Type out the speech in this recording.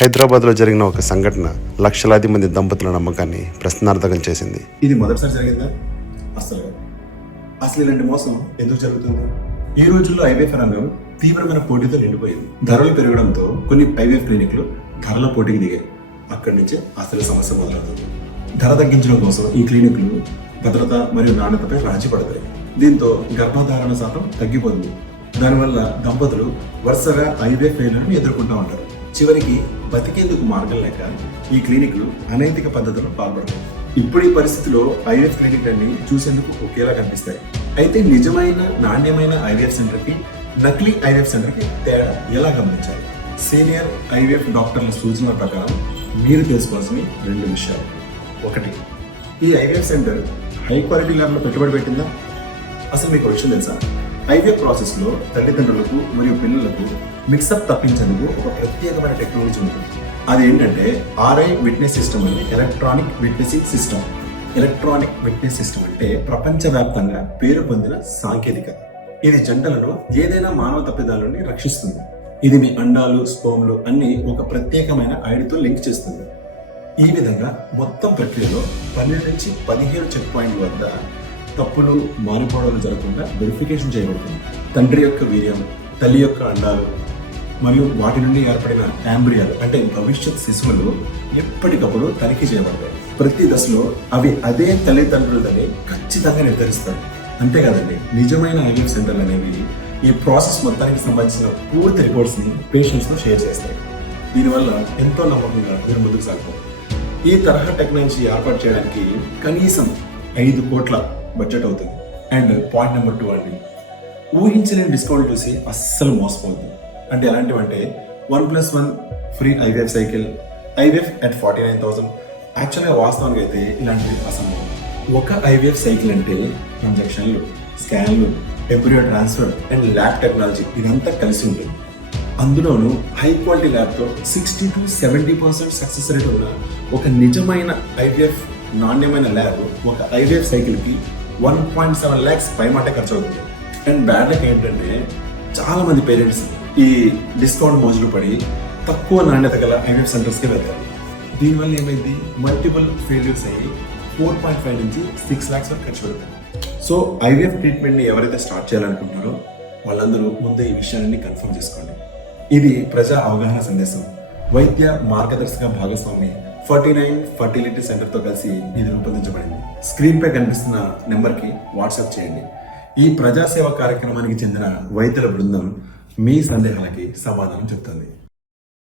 హైదరాబాద్లో జరిగిన ఒక సంఘటన లక్షలాది మంది దంపతుల నమ్మకాన్ని ప్రశ్నార్థకం చేసింది. ఇది మొదటిసారి జరిగిందా? అసలు అసలు ఇలాంటి మోసం ఎందుకు జరుగుతుంది? ఈ రోజుల్లో ఐవీఎఫ్ రంగం తీవ్రమైన పోటీతో నిండిపోయింది. ధరలు పెరగడంతో కొన్ని ఐవీఎఫ్ క్లినిక్లు ధరల పోటీకి దిగాయి. అక్కడి నుంచే అసలు సమస్య మొదలవుతుంది. ధర తగ్గించడం కోసం ఈ క్లినిక్లు భద్రత మరియు నాణ్యతపై రాజీ పడతాయి. దీంతో గర్భధారణ శాతం తగ్గిపోతుంది. దానివల్ల దంపతులు వరుసగా ఐవీఎఫ్ ఫెయిల్యూర్ని ఎదుర్కొంటూ ఉంటారు. చివరికి బతికేందుకు మార్గం లేక ఈ క్లినిక్లు అనైతిక పద్ధతులను పాల్పడతాయి. ఇప్పుడు ఈ పరిస్థితిలో ఐవీఎఫ్ క్లినిక్ అన్ని చూసేందుకు ఒకేలా కనిపిస్తాయి. అయితే నిజమైన నాణ్యమైన ఐవీఎఫ్ సెంటర్కి నకిలీ ఐవీఎఫ్ సెంటర్కి తేడా ఎలా గమనించాలి? సీనియర్ ఐవీఎఫ్ డాక్టర్ల సూచనల ప్రకారం మీరు తెలుసుకోవాల్సిన రెండు విషయాలు. ఒకటి ఈ ఐవీఎఫ్ సెంటర్ హై క్వాలిటీ ల్యాబ్లో పెట్టుబడి పెట్టిందా? అసలు మీకు విషయం తెలుసా? ఐవీఎఫ్ ప్రాసెస్లో తల్లిదండ్రులకు మరియు పిల్లలకు మిక్సప్ తప్పించేందుకు ఒక ప్రత్యేకమైన టెక్నాలజీ ఉంటుంది. అది ఏంటంటే ఆర్ఐ విట్నెస్ సిస్టమ్ అనేది electronic witnessing system. Electronic witness system అంటే ప్రపంచవ్యాప్తంగా పేరు పొందిన సాంకేతికత ఇది జంటలను ఏదైనా మానవ తప్పిదాలని నుండి రక్షిస్తుంది. ఇది మీ అండాలు స్పోమ్లు అన్ని ఒక ప్రత్యేకమైన ఐడితో లింక్ చేస్తుంది. ఈ విధంగా మొత్తం ప్రక్రియలో పన్నెండు నుంచి పదిహేను చెక్ పాయింట్ల వద్ద తప్పులు మారిపోవడాలు జరగకుండా వెరిఫికేషన్ చేయబడుతుంది. తండ్రి యొక్క వీర్యం తల్లి యొక్క అండాలు మరియు వాటి నుండి ఏర్పడిన యాంబ్రియాలు అంటే భవిష్యత్ శిశువులు ఎప్పటికప్పుడు తనిఖీ చేయబడతాయి. ప్రతి దశలో అవి అదే తల్లిదండ్రులని ఖచ్చితంగా నిర్ధారిస్తారు. అంతే కదండి నిజమైన ఐవీఎఫ్ సెంటర్లు అనేవి ఈ ప్రాసెస్ మొత్తానికి సంబంధించిన పూర్తి రిపోర్ట్స్ని పేషెంట్స్తో షేర్ చేస్తాయి. దీనివల్ల ఎంతో నమ్మకంగా మీరు ముందుకు సాగుతారు. ఈ తరహా టెక్నాలజీ ఏర్పాటు చేయడానికి కనీసం ఐదు కోట్ల బడ్జెట్ అవుతుంది. అండ్ పాయింట్ నెంబర్ టూ అండి ఊహించిన డిస్కౌంట్ చూసి అస్సలు మోసపోద్దు అంటే ఎలాంటివంటే one plus one free IVF cycle IVF at forty nine thousand. యాక్చువల్గా వాస్తవానికి అయితే ఇలాంటివి అసంభవం. ఒక ఐవిఎఫ్ సైకిల్ అంటే ట్రాన్సాక్షన్లు స్కాన్లు టెంపరీ ట్రాన్స్ఫర్ అండ్ ల్యాబ్ టెక్నాలజీ ఇదంతా కలిసి ఉంటుంది. అందులోనూ high quality ల్యాబ్తో sixty to seventy percent success rate ఉన్న ఒక నిజమైన ఐవిఎఫ్ నాణ్యమైన ల్యాబ్ ఒక ఐవిఎఫ్ సైకిల్కి వన్ పాయింట్ సెవెన్ ల్యాక్స్ పైమాటే ఖర్చు అవుతుంది. అండ్ బ్యాడ్ లక్ ఏంటంటే చాలా మంది పేరెంట్స్ ఈ డిస్కౌంట్ మోజులు పడి తక్కువ నాణ్యత గల ఐవీఎఫ్ సెంటర్స్కి వెళ్తారు దీనివల్ల ఏమైంది? మల్టిపుల్ ఫెయిల్యూర్స్ అయ్యి ఫోర్ పాయింట్ ఫైవ్ నుంచి సిక్స్ ల్యాక్స్ వరకు ఖర్చు పెడతారు సో ఐవీఎఫ్ ట్రీట్మెంట్ని ఎవరైతే స్టార్ట్ చేయాలనుకుంటున్నారో వాళ్ళందరూ ముందే ఈ విషయాన్ని కన్ఫర్మ్ చేసుకోండి. ఇది ప్రజా అవగాహన సందేశం. వైద్య మార్గదర్శక భాగస్వామి ఫార్టీ నైన్ ఫర్టిలిటీ సెంటర్తో కలిసి ఇది రూపొందించబడింది. స్క్రీన్పై కనిపిస్తున్న నెంబర్కి వాట్సాప్ చేయండి. ఈ ప్రజాసేవ కార్యక్రమానికి చెందిన వైద్యుల బృందం మీ సందేహాలకి సమాధానం చెప్తుంది.